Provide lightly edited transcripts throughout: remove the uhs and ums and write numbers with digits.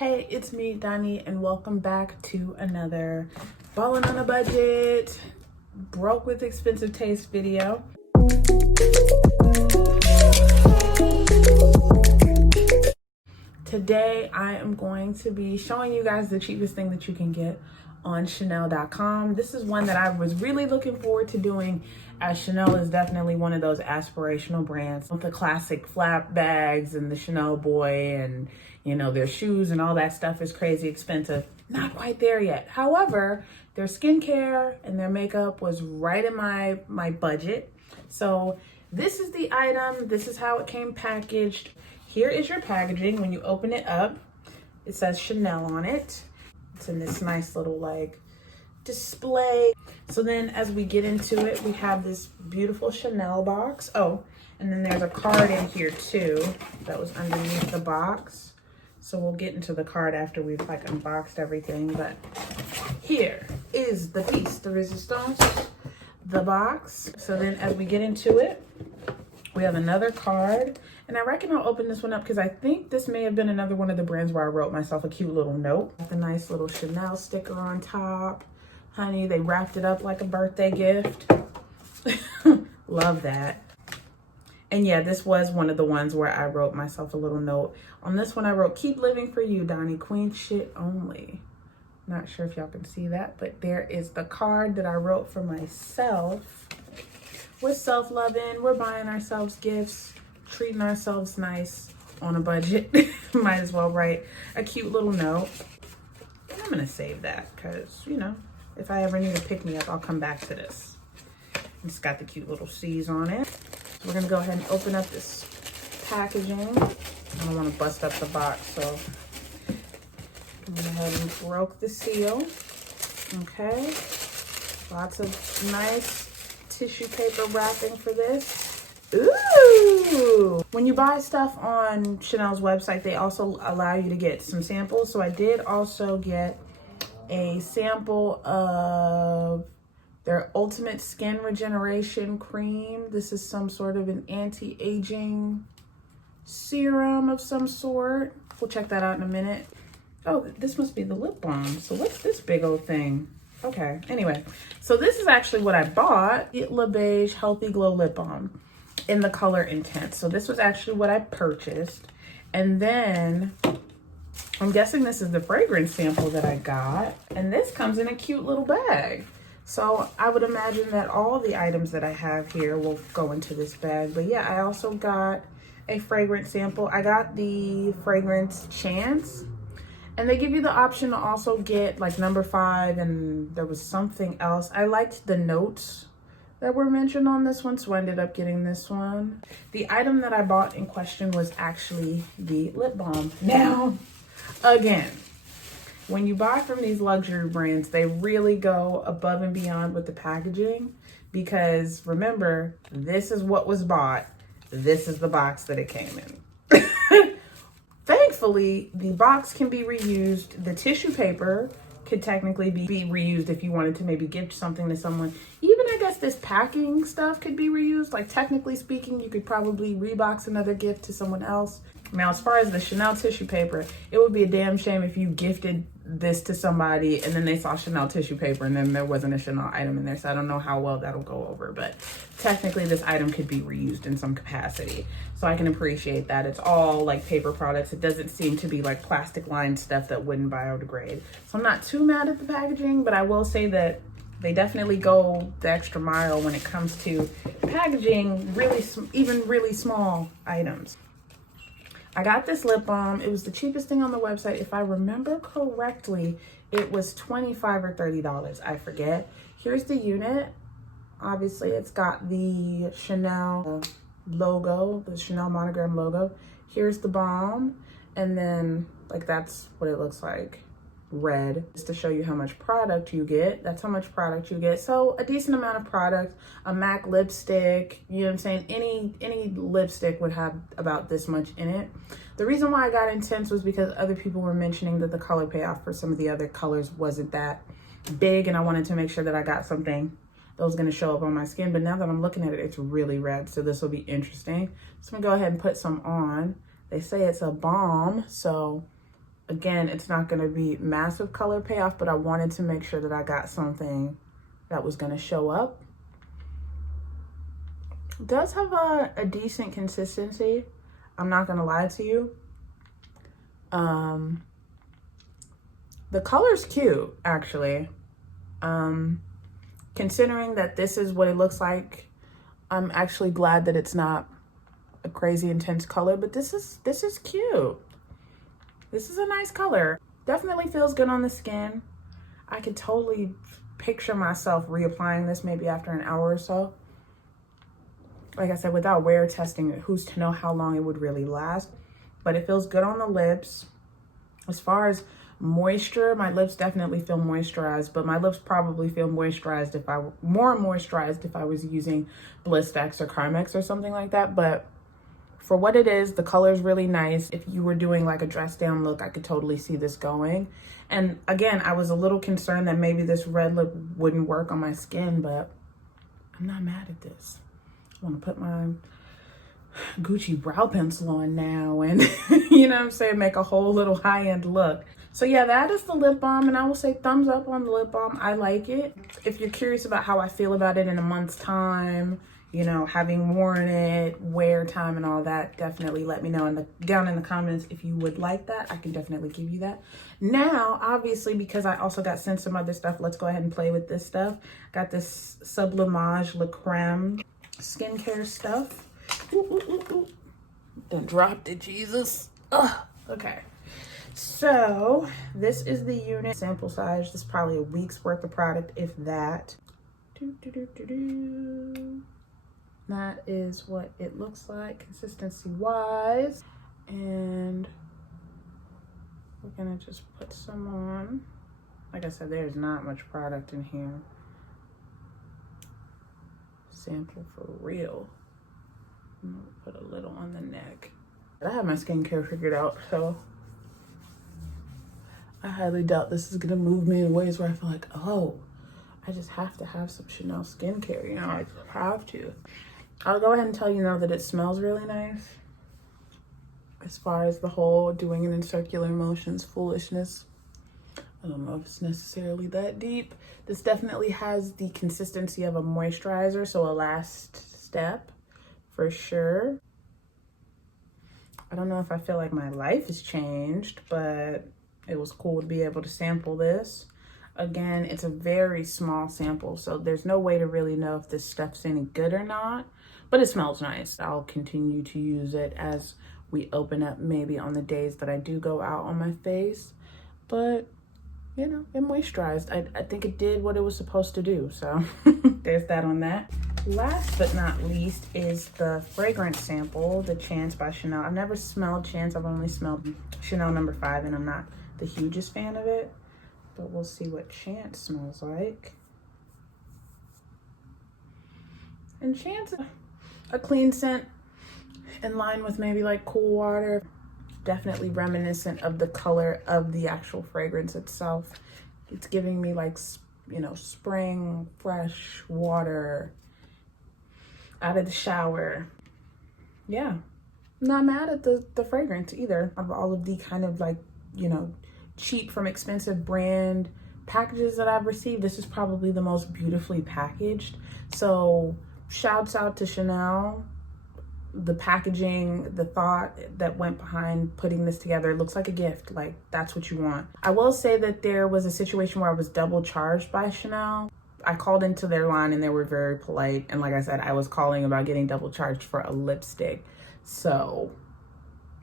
Hey, it's me, Dani, and welcome back to another Ballin' on a Budget, Broke with Expensive Taste video. Today, I am going to be showing you guys the cheapest thing that you can get on Chanel.com. This is one that I was really looking forward to doing, as Chanel is definitely one of those aspirational brands with the classic flap bags and the Chanel boy, and you know, their shoes and all that stuff is crazy expensive. Not quite there yet. However, their skincare and their makeup was right in my budget. So this is the item. This is how it came packaged. Here is your packaging. When you open it up, it says Chanel on it. It's in this nice little like display. So then as we get into it, we have this beautiful Chanel box. Oh, and then there's a card in here too that was underneath the box. So we'll get into the card after we've like unboxed everything. But here is the piece de resistance, the box. So then as we get into it, we have another card. And I reckon I'll open this one up because I think this may have been another one of the brands where I wrote myself a cute little note. The nice little Chanel sticker on top. Honey, they wrapped it up like a birthday gift. Love that. And yeah, this was one of the ones where I wrote myself a little note. On this one, I wrote, "Keep living for you, Dani, queen shit only." Not sure if y'all can see that, but there is the card that I wrote for myself. We're self-loving, we're buying ourselves gifts, treating ourselves nice on a budget. Might as well write a cute little note. And I'm gonna save that because, you know, if I ever need to pick me up, I'll come back to this. It's got the cute little C's on it. So we're gonna go ahead and open up this packaging. I don't wanna bust up the box, so I'm gonna go ahead and broke the seal. Okay, lots of nice tissue paper wrapping for this. Ooh! When you buy stuff on Chanel's website, they also allow you to get some samples. So I did also get a sample of their Ultimate Skin Regeneration Cream. This is some sort of an anti-aging serum of some sort. We'll check that out in a minute. Oh, this must be the lip balm. So what's this big old thing? Okay, anyway. So this is actually what I bought. Le Beige Healthy Glow Lip Balm in the color Intense. So this was actually what I purchased. And then I'm guessing this is the fragrance sample that I got. And this comes in a cute little bag. So I would imagine that all the items that I have here will go into this bag. But yeah, I also got a fragrance sample. I got the fragrance Chance. And they give you the option to also get like number 5, and there was something else. I liked the notes that were mentioned on this one, so I ended up getting this one. The item that I bought in question was actually the lip balm. Now, again, when you buy from these luxury brands, they really go above and beyond with the packaging, because remember, this is what was bought. This is the box that it came in. Thankfully, the box can be reused. The tissue paper could technically be reused if you wanted to maybe gift something to someone. Even I guess this packing stuff could be reused. Like technically speaking, you could probably rebox another gift to someone else. Now, as far as the Chanel tissue paper, it would be a damn shame if you gifted this to somebody and then they saw Chanel tissue paper and then there wasn't a Chanel item in there. So I don't know how well that'll go over, but technically this item could be reused in some capacity. So I can appreciate that. It's all like paper products. It doesn't seem to be like plastic lined stuff that wouldn't biodegrade. So I'm not too mad at the packaging, but I will say that they definitely go the extra mile when it comes to packaging even really small items. I got this lip balm. It was the cheapest thing on the website. If I remember correctly, it was $25 or $30. I forget. Here's the unit. Obviously, it's got the Chanel logo, the Chanel monogram logo. Here's the balm. And then, like, that's what it looks like. Red, just to show you how much product you get. That's how much product you get. So a decent amount of product. A MAC lipstick, you know what I'm saying? Any lipstick would have about this much in it. The reason why I got Intense was because other people were mentioning that the color payoff for some of the other colors wasn't that big, and I wanted to make sure that I got something that was going to show up on my skin. But now that I'm looking at it, it's really red, so this will be interesting. So I'm gonna go ahead and put some on. They say it's a balm, so Again, it's not going to be massive color payoff, but I wanted to make sure that I got something that was going to show up. It does have a decent consistency. I'm not going to lie to you. The color's cute, actually. Considering that this is what it looks like, I'm actually glad that it's not a crazy intense color, but this is cute. This is a nice color. Definitely feels good on the skin. I could totally picture myself reapplying this maybe after an hour or so. Like I said, without wear testing, who's to know how long it would really last, but it feels good on the lips. As far as moisture, my lips definitely feel moisturized, but my lips probably feel moisturized more moisturized if I was using Blistex or Carmex or something like that. But for what it is, the color is really nice. If you were doing like a dress down look, I could totally see this going. And again, I was a little concerned that maybe this red lip wouldn't work on my skin, but I'm not mad at this. I want to put my Gucci brow pencil on now and you know what I'm saying, make a whole little high-end look. So yeah, that is the lip balm, and I will say thumbs up on the lip balm. I like it. If you're curious about how I feel about it in a month's time, you know, having worn it, wear time and all that, definitely let me know down in the comments if you would like that. I can definitely give you that. Now, obviously, because I also got sent some other stuff, let's go ahead and play with this stuff. Got this Sublimage La Creme skincare stuff. Done dropped it, Jesus. Ugh. Okay. So this is the unit sample size. This is probably a week's worth of product, if that. That is what it looks like consistency wise. And we're gonna just put some on. Like I said, there's not much product in here. Sample for real. I'm gonna put a little on the neck. I have my skincare figured out, so I highly doubt this is gonna move me in ways where I feel like, oh, I just have to have some Chanel skincare, you know, I have to. I'll go ahead and tell you now that it smells really nice. As far as the whole doing it in circular motions foolishness, I don't know if it's necessarily that deep. This definitely has the consistency of a moisturizer, so a last step for sure. I don't know if I feel like my life has changed, but it was cool to be able to sample this. Again, it's a very small sample, so there's no way to really know if this stuff's any good or not, but it smells nice. I'll continue to use it as we open up, maybe on the days that I do go out on my face, but you know, it moisturized. I think it did what it was supposed to do, so there's that on that. Last but not least is the fragrance sample, the Chance by Chanel. I've never smelled Chance, I've only smelled Chanel No. 5, and I'm not the hugest fan of it, but we'll see what Chance smells like. And Chance, a clean scent in line with maybe like cool water. Definitely reminiscent of the color of the actual fragrance itself. It's giving me like, you know, spring, fresh water out of the shower. Yeah, not mad at the fragrance either. Of all of the kind of like, you know, cheap from expensive brand packages that I've received, this is probably the most beautifully packaged. So shouts out to Chanel. The packaging, the thought that went behind putting this together, it looks like a gift. Like, that's what you want. I will say that there was a situation where I was double charged by Chanel. I called into their line and they were very polite, and like I said, I was calling about getting double charged for a lipstick. So,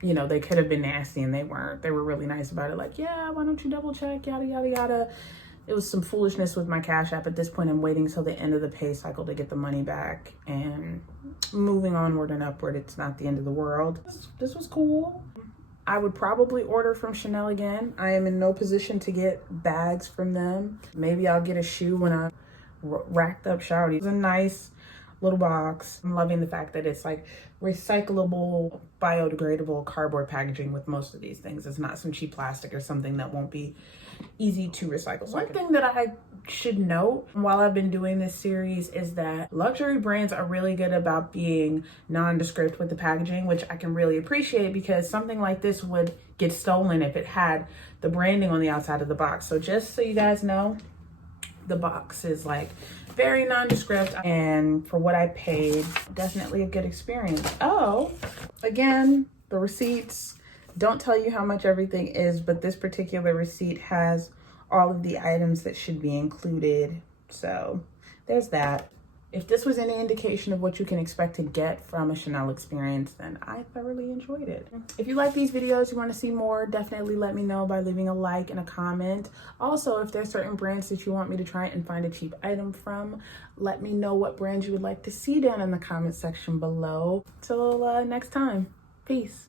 you know, they could have been nasty and they weren't. They were really nice about it, like, yeah, why don't you double check, yada yada yada. It was some foolishness with my Cash App. At this point, I'm waiting till the end of the pay cycle to get the money back and moving onward and upward. It's not the end of the world. This was cool. I would probably order from Chanel again. I am in no position to get bags from them. Maybe I'll get a shoe when I racked up shouty. It's a nice little box. I'm loving the fact that it's like recyclable, biodegradable cardboard packaging with most of these things. It's not some cheap plastic or something that won't be easy to recycle. One thing that I should note while I've been doing this series is that luxury brands are really good about being nondescript with the packaging, which I can really appreciate because something like this would get stolen if it had the branding on the outside of the box. So just so you guys know, the box is like very nondescript, and for what I paid, definitely a good experience. Oh, again, the receipts don't tell you how much everything is, but this particular receipt has all of the items that should be included. So there's that. If this was any indication of what you can expect to get from a Chanel experience, then I thoroughly enjoyed it. If you like these videos, you want to see more, definitely let me know by leaving a like and a comment. Also, if there's certain brands that you want me to try and find a cheap item from, let me know what brands you would like to see down in the comment section below. Till next time, peace.